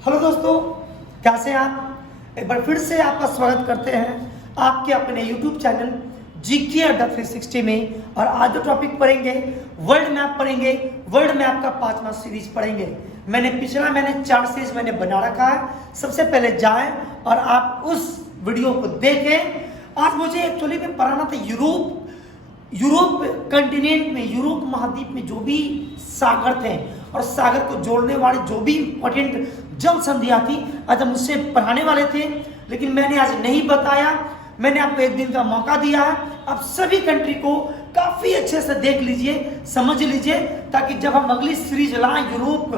Hello दोस्तों, कैसे हैं आप। एक बार फिर से आपका स्वागत करते हैं आपके अपने YouTube चैनल जीके अड्डा 360 में। और आज जो टॉपिक पढ़ेंगे वर्ल्ड मैप पढ़ेंगे। वर्ल्ड मैप का 5वां सीरीज पढ़ेंगे। मैंने 4 सीरीज मैंने बना रखा है। सबसे पहले जाएं और आप उस वीडियो को देखें। आज मुझे एक्चुअली में पढ़ाना था यूरोप कंटिनेंट में, यूरोप महाद्वीप में जो भी सागर थे और सागर को जोड़ने वाले जो भी इंपॉर्टेंट जल संधियां थी, आज मुझसे पढ़ाने वाले थे, लेकिन मैंने आज नहीं बताया। मैंने आपको एक दिन का मौका दिया है। आप सभी कंट्री को काफी अच्छे से देख लीजिए, समझ लीजिए, ताकि जब हम अगली सीरीज लाएं यूरोप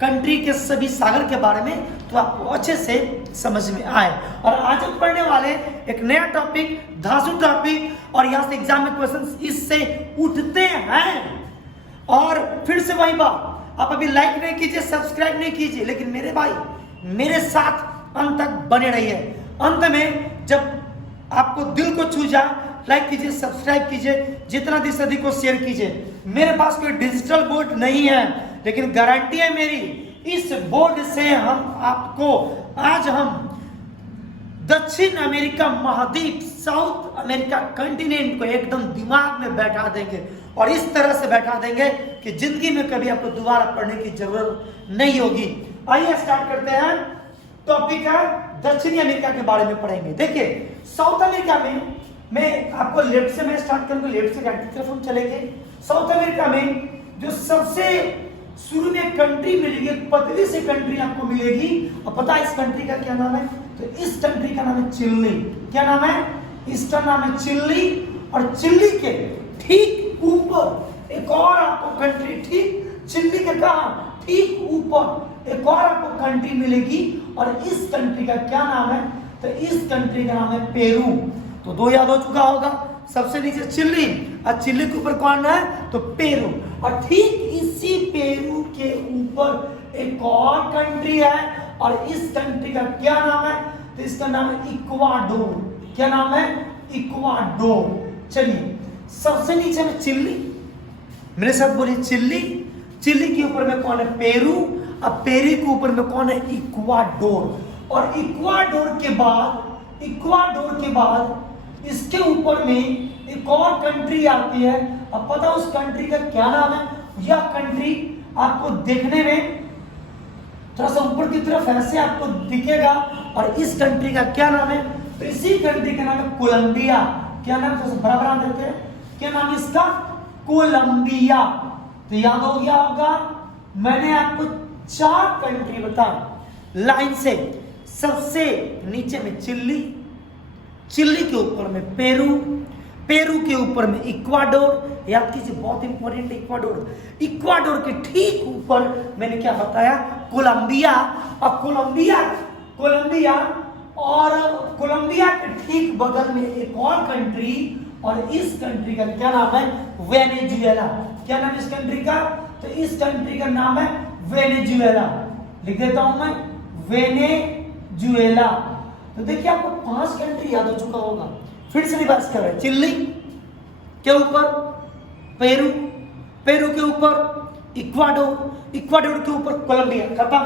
कंट्री के सभी सागर के बारे में तो आपको अच्छे से समझ में आए। और आज हम पढ़ने वाले एक नया टॉपिक, धांसू टॉपिक, और यहाँ से एग्जाम में क्वेश्चन इससे उठते हैं। और फिर से वही बात, आप अभी लाइक नहीं कीजिए, सब्सक्राइब नहीं कीजिए, लेकिन मेरे भाई मेरे साथ अंत तक बने रहिए। अंत में जब आपको दिल को छू जाए, लाइक कीजिए, सब्सक्राइब कीजिए, जितना अधिक से अधिक को शेयर कीजिए। मेरे पास कोई डिजिटल बोर्ड नहीं है, लेकिन गारंटी है मेरी, इस बोर्ड से आज हम दक्षिण अमेरिका महाद्वीप, साउथ अमेरिका कंटिनेंट को एकदम दिमाग में बैठा देंगे। और इस तरह से बैठा देंगे कि जिंदगी में कभी आपको दोबारा पढ़ने की जरूरत नहीं होगी। आइए स्टार्ट करते हैं। टॉपिक है दक्षिणी अमेरिका के बारे में पढ़ेंगे। देखिए, साउथ अमेरिका में मैं आपको लेफ्ट से मैं स्टार्ट करूंगा, लेफ्ट से राइट की तरफ हम चलेंगे। साउथ अमेरिका में जो सबसे शुरू में कंट्री मिलेगी, पतली सी कंट्री आपको मिलेगी। और पता है इस कंट्री का क्या नाम है? तो इस कंट्री का नाम है चिली। क्या नाम है? इसका नाम है चिली। और चिली के ठीक ऊपर एक और आपको कंट्री, ठीक चिली के कहा ठीक ऊपर एक और आपको कंट्री मिलेगी। और इस कंट्री का क्या नाम है? तो इस कंट्री का नाम है पेरू। तो दो याद हो चुका होगा, सबसे नीचे चिली और चिली के ऊपर कौन है? तो पेरू। और ठीक इसी पेरू के ऊपर एक और कंट्री है, और इस कंट्री का क्या नाम है? तो इसका नाम है इक्वाडोर। क्या नाम है? इक्वाडोर। चलिए, सबसे नीचे में चिली, मेरे साथ बोलिए चिली। चिली के ऊपर में कौन है? पेरू। अब पेरू के ऊपर में कौन है? इक्वाडोर। और इक्वाडोर के बाद इसके ऊपर में एक और कंट्री आती है। अब पता उस कंट्री का क्या नाम है? यह कंट्री आपको देखने में थोड़ा सा ऊपर की तरफ ऐसे आपको दिखेगा। और इस कंट्री का क्या नाम है? तो इसी कंट्री का नाम है कोलंबिया। क्या नाम है? बराबर आंसर देते हैं। क्या नाम है इसका? कोलंबिया। तो याद हो गया होगा, मैंने आपको 4 कंट्री बताया लाइन से। सबसे नीचे में चिली, चिली के ऊपर में पेरू, पेरू के ऊपर में इक्वाडोर। याद कीजिए, बहुत इंपॉर्टेंट इक्वाडोर। इक्वाडोर के ठीक ऊपर मैंने क्या बताया? कोलंबिया। और कोलंबिया के ठीक बगल में एक और कंट्री, और इस कंट्री का क्या नाम है? वेनेजुएला। क्या नाम है इस कंट्री का? तो इस कंट्री का नाम है वेनेजुएला। लिख देता हूं मैं, वेनेजुएला। तो देखिए, आपको 5 कंट्री याद हो चुका होगा। फिर से रिवाइज कर रहे हैं। चिली के ऊपर पेरू, पेरू के ऊपर इक्वाडोर, इक्वाडोर के ऊपर कोलंबिया। खत्म,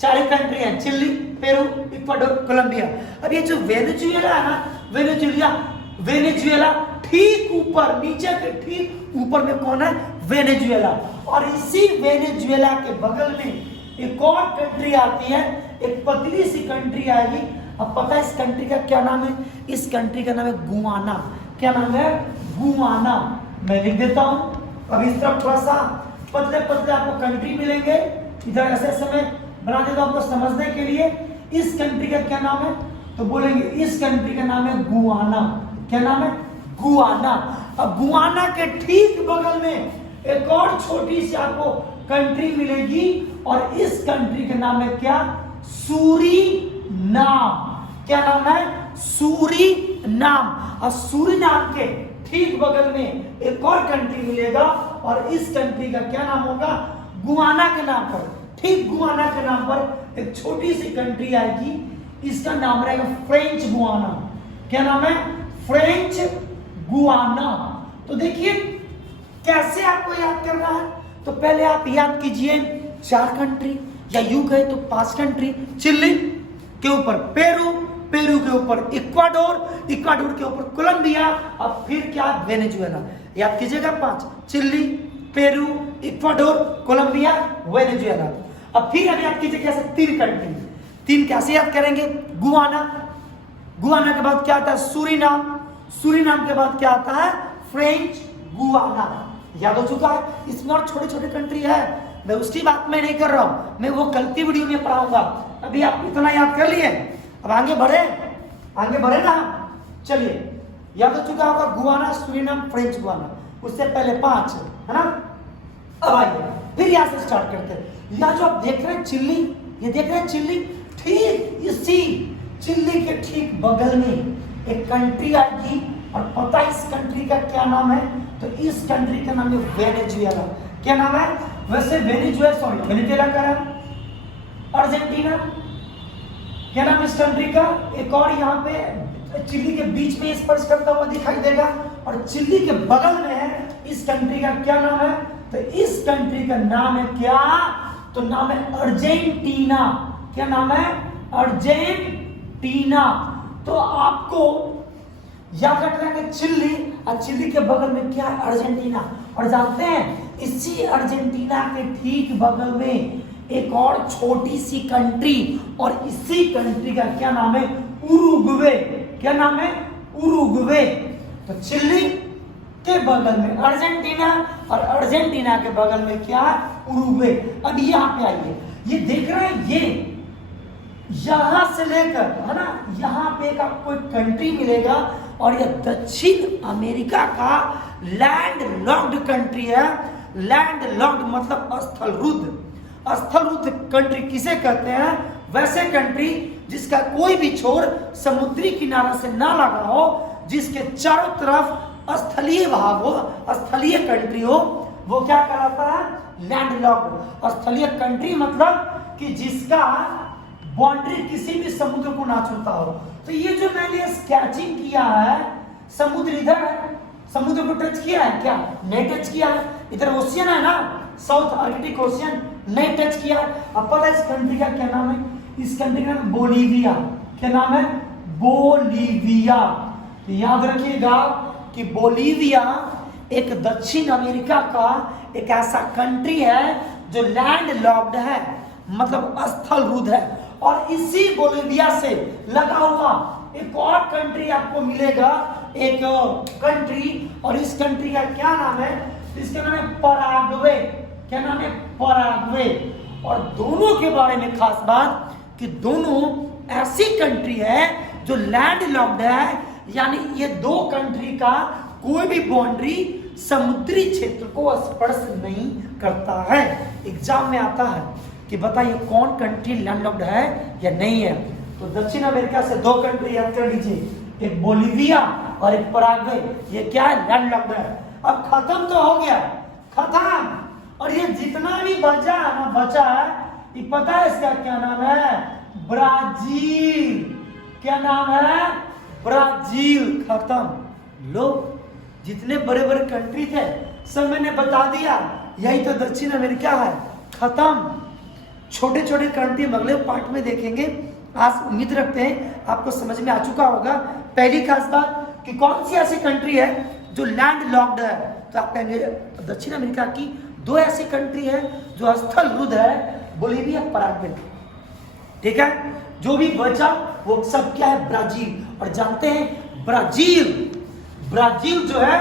4 कंट्री हैं, चिली, पेरू, इक्वाडोर, कोलंबिया। अब ये जो वेनेजुएला है ना, वेनेजुएला ठीक ऊपर, नीचे के ठीक ऊपर में कौन है? वेनेजुएला। और इसी वेनेजुएला के बगल में एक और कंट्री आती है, एक पतली सी कंट्री आएगी। अब पता है इस कंट्री का क्या नाम है? इस कंट्री का नाम है गुआना। क्या नाम है? गुआना। मैं लिख देता हूं। अब इस तरफ थोड़ा सा पतले पतले आपको कंट्री मिलेंगे, इधर ऐसे ऐसे मैं बना देता हूं आपको समझने के लिए। इस कंट्री का क्या नाम है? तो बोलेंगे इस कंट्री का नाम है गुआना। क्या नाम है? गुआना। अब गुआना के ठीक बगल में एक और छोटी सी आपको कंट्री मिलेगी, और इस कंट्री का नाम है क्या? सूरीनाम। क्या नाम है? सूरीनाम। और सूरीनाम के ठीक बगल में एक और कंट्री मिलेगा, और इस कंट्री का क्या नाम होगा? गुआना के नाम पर, ठीक गुआना के नाम पर एक छोटी सी कंट्री आएगी, इसका नाम रहेगा फ्रेंच गुआना। क्या नाम है? French Guana. तो देखिए कैसे आपको याद करना है। तो पहले आप याद कीजिए 4 कंट्री, या यूं कहे तो 5 कंट्री, चिली के ऊपर पेरू, पेरू के ऊपर इक्वाडोर, इक्वाडोर के ऊपर कोलंबिया, अब फिर क्या वेनेजुएला। याद कीजिएगा 5, Chile, Peru, Ecuador, Colombia, Venezuela. अब फिर हमें याद कीजिए कैसे 3 कंट्री, 3 कैसे याद करेंगे, गुआना, गुआना के बाद क्या आता है सूरीनाम, सूरीनाम के बाद क्या आता है फ्रेंच गुआना। याद हो चुका है। इसमें और छोटे छोटे कंट्री है, मैं उसकी बात में नहीं कर रहा हूं, मैं वो कल की वीडियो में पढ़ाऊंगा। अभी आप इतना याद कर लिए, अब आगे बढ़े, आगे बढ़े ना। चलिए याद हो चुका होगा गुआना, सूरीनाम, फ्रेंच गुआना, उससे पहले 5 है ना। अब आइए फिर यहां से स्टार्ट करते हैं। यह जो आप देख रहे हैं चिल्ली, ये देख रहे हैं चिल्ली, ठीक इसी चिल्ली के ठीक बगल में एक कंट्री आएगी, और पता है इस कंट्री का क्या नाम है, तो इस कंट्री का नाम है वेनेजुएला। क्या नाम है वैसे, वेनेजुएला, सॉरी वेनेजुएला का नाम, अर्जेंटीना, क्या नाम इस कंट्री का। एक और यहाँ पे चिली के बीच में स्पर्श करता हुआ दिखाई देगा, और चिली के बगल में है इस कंट्री का क्या नाम है, तो इस कंट्री का नाम है क्या, तो नाम है अर्जेंटीना। क्या नाम है, अर्जेंटीना। तो आपको याद रखना है चिल्ली, और चिल्ली के बगल में क्या है, अर्जेंटीना। और जानते हैं इसी अर्जेंटीना के ठीक बगल में एक और छोटी सी कंट्री, और इसी कंट्री का क्या नाम है, उरुग्वे। क्या नाम है, उरुग्वे। तो चिल्ली के बगल में अर्जेंटीना, और अर्जेंटीना के बगल में क्या है, उरुग्वे। अब यहाँ पे आइए, ये देख रहे हैं, ये यहां से लेकर है ना, यहां पे एक आपको एक कंट्री मिलेगा, और यह दक्षिण अमेरिका का लैंड लॉक्ड कंट्री है। लैंड लॉक्ड मतलब स्थलरुद्ध। स्थलरुद्ध कंट्री किसे कहते हैं, वैसे कंट्री जिसका कोई भी छोर समुद्री किनारा से ना लगा हो, जिसके चारों तरफ स्थलीय भाग हो, स्थलीय कंट्री हो, वो क्या कहलाता है, लैंड लॉक्ड। स्थलीय कंट्री मतलब कि जिसका बाउंड्री किसी भी समुद्र को ना छूता हो। तो ये जो मैंने स्केचिंग किया है, समुद्र इधर है, समुद्र को टच किया है क्या, नहीं टच किया है। इधर ओशियन है ना, साउथ आर्कटिक ओशियन, नहीं टच किया। अब पता है इस कंट्री का क्या नाम है, इस कंट्री का नाम बोलीविया। क्या नाम है, बोलीविया। याद रखिएगा कि बोलीविया एक दक्षिण अमेरिका का एक ऐसा कंट्री है जो लैंड लॉक्ड है, मतलब स्थलरुद्ध है। और इसी बोलीविया से लगा हुआ एक और कंट्री आपको मिलेगा, एक कंट्री, और इस कंट्री का क्या नाम है, इसका नाम है पराग्वे। क्या नाम है, पराग्वे। और दोनों के बारे में खास बात कि दोनों ऐसी कंट्री है जो लैंड लॉक्ड है, यानी ये दो कंट्री का कोई भी बाउंड्री समुद्री क्षेत्र को स्पर्श नहीं करता है। एग्जाम में आता है कि बताइए कौन कंट्री लैंडलॉक्ड है या नहीं है। तो दक्षिण अमेरिका से 2 कंट्री याद कर लीजिए, एक बोलीविया और एक पराग्वे। ये क्या है, लैंडलॉक्ड है। अब खत्म तो हो गया, खत्म। और ये जितना भी बचा है ना, बचा है, ये पता है इसका क्या नाम है, ब्राजील। क्या नाम है, ब्राजील। खत्म। लो, जितने बड़े बड़े कंट्री थे सब मैंने बता दिया, यही तो दक्षिण अमेरिका है। खत्म। छोटे छोटे कंट्री हम अगले पार्ट में देखेंगे। आज उम्मीद रखते हैं आपको समझ में आ चुका होगा। पहली खास बात कि कौन सी ऐसी कंट्री है जो लैंड लॉक्ड है, तो आप कहेंगे दक्षिण अमेरिका की 2 ऐसी कंट्री है जो स्थलरुद्ध है, बोलीविया, पराग्वे। ठीक है, जो भी बचा वो सब क्या है, ब्राजील। और जानते हैं ब्राजील, ब्राजील जो है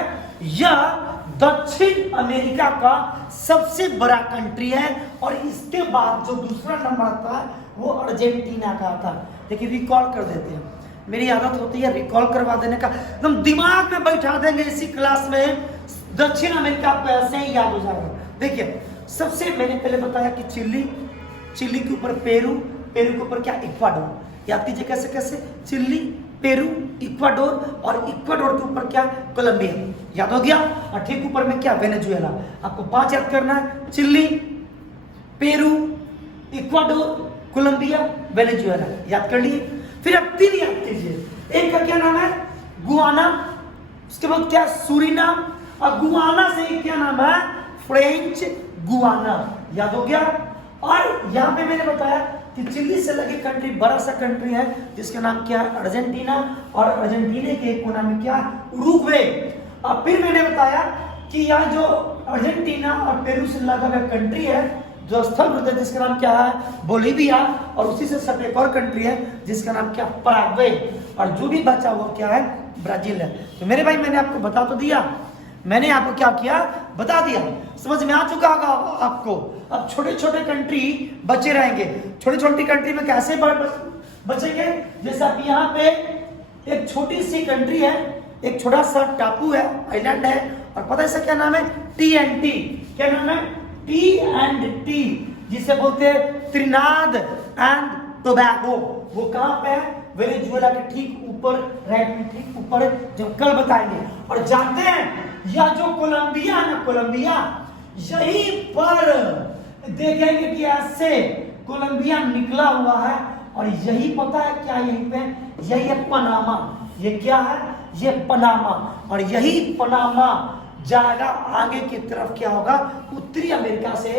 यह दक्षिण अमेरिका का सबसे बड़ा कंट्री है, और इसके बाद जो दूसरा नंबर आता है वो अर्जेंटीना का आता है। लेकिन रिकॉल कर देते हैं, मेरी आदत होती है रिकॉल करवा देने का, एकदम दिमाग में बैठा देंगे इसी क्लास में, दक्षिण अमेरिका आपको ऐसे ही याद हो जाएगा। देखिए, सबसे मैंने पहले बताया कि चिली, चिली के ऊपर पेरू, पेरू के ऊपर क्या, इक्वाडोर। याद कीजिए कैसे कैसे, चिली, पेरू, इक्वाडोर, और इक्वाडोर के ऊपर क्या, कोलंबिया। याद हो गया। और ठीक ऊपर में क्या, वेनेजुएला। आपको 5 याद करना है, Chile, Peru, Ecuador, Colombia, Venezuela. याद कर लिए। फिर अब 3 याद कीजिए, एक का क्या नाम है, गुआना, उसके बाद क्या, सूरीनाम, और गुआना से क्या नाम है, फ्रेंच गुआना। याद हो गया। और यहाँ पे मैंने बताया कि चिली से लगी कंट्री बड़ा सा कंट्री है जिसका नाम क्या है अर्जेंटीना, और अर्जेंटीना के एक कोना में क्या उरुग्वे। और फिर मैंने बताया कि यहाँ जो अर्जेंटीना और पेरू से लगा हुआ कंट्री है जो स्थल है जिसका नाम क्या है बोलीविया, और उसी से सटे एक और कंट्री है जिसका नाम क्या पराग्वे, और जो भी बचा वो क्या है ब्राजील है। तो मेरे भाई मैंने आपको बता तो दिया, मैंने आपको क्या किया बता दिया, समझ में आ चुका होगा आपको। अब छोटे छोटे कंट्री बचे रहेंगे, छोटी छोटी कंट्री में कैसे बचेंगे, जैसे आप यहाँ पे एक छोटी सी कंट्री है, एक छोटा सा टापू है, आइलैंड है, और पता है इसका क्या नाम है TNT। क्या नाम है TNT, जिसे बोलते हैं त्रिनाद एंड टोबैगो। वो कहाँ पे है वेनेजुएला के ठीक ऊपर, राइट में ठीक ऊपर, जो कल बताएंगे। और जानते हैं यह जो कोलंबिया है ना, कोलंबिया यही पर देखेंगे कि ऐसे कोलंबिया निकला हुआ है, और यही पता है क्या यहीं पे, यही है पनामा। ये क्या है, ये पनामा, और यही पनामा जाएगा आगे की तरफ क्या होगा उत्तरी अमेरिका से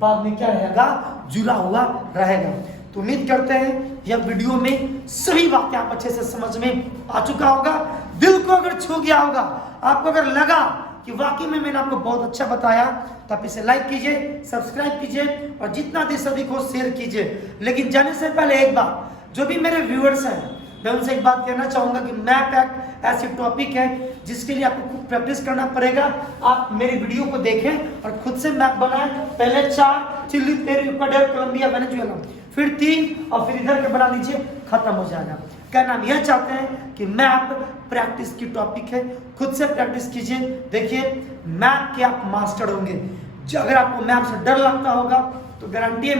बाद में क्या रहेगा जुड़ा हुआ रहेगा। तो उम्मीद करते हैं यह वीडियो में सभी बातें आप अच्छे से समझ में आ चुका होगा, दिल को अगर छू गया होगा, आपको अगर लगा कि वाकई में मैंने आपको बहुत अच्छा बताया तो आप इसे लाइक कीजिए, सब्सक्राइब कीजिए, और जितना अधिक से अधिक हो शेयर कीजिए। लेकिन जाने से पहले एक बात, जो भी मेरे व्यूअर्स हैं मैं उनसे एक बात कहना चाहूंगा कि मैप एक ऐसी टॉपिक है जिसके लिए आपको खूब प्रैक्टिस करना पड़ेगा। आप मेरी वीडियो को देखें और खुद से मैप बनाएं। पहले 4 Chile, Peru, Ecuador, Colombia, Venezuela, फिर 3, और फिर इधर के बना लीजिए, खत्म हो जाएगा। क्या नाम यह चाहते हैं कि मैप प्रैक्टिस की टॉपिक है, खुद से प्रैक्टिस कीजिए। देखिए मैप के आप मास्टर होंगे। अगर आपको मैप से डर लगता होगा तो गारंटी है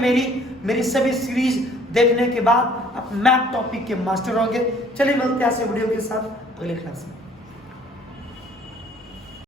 मेरी सभी सीरीज देखने के बाद आप मैप टॉपिक के मास्टर होंगे। चलिए मिलते हैं ऐसे वीडियो के साथ अगले क्लास में।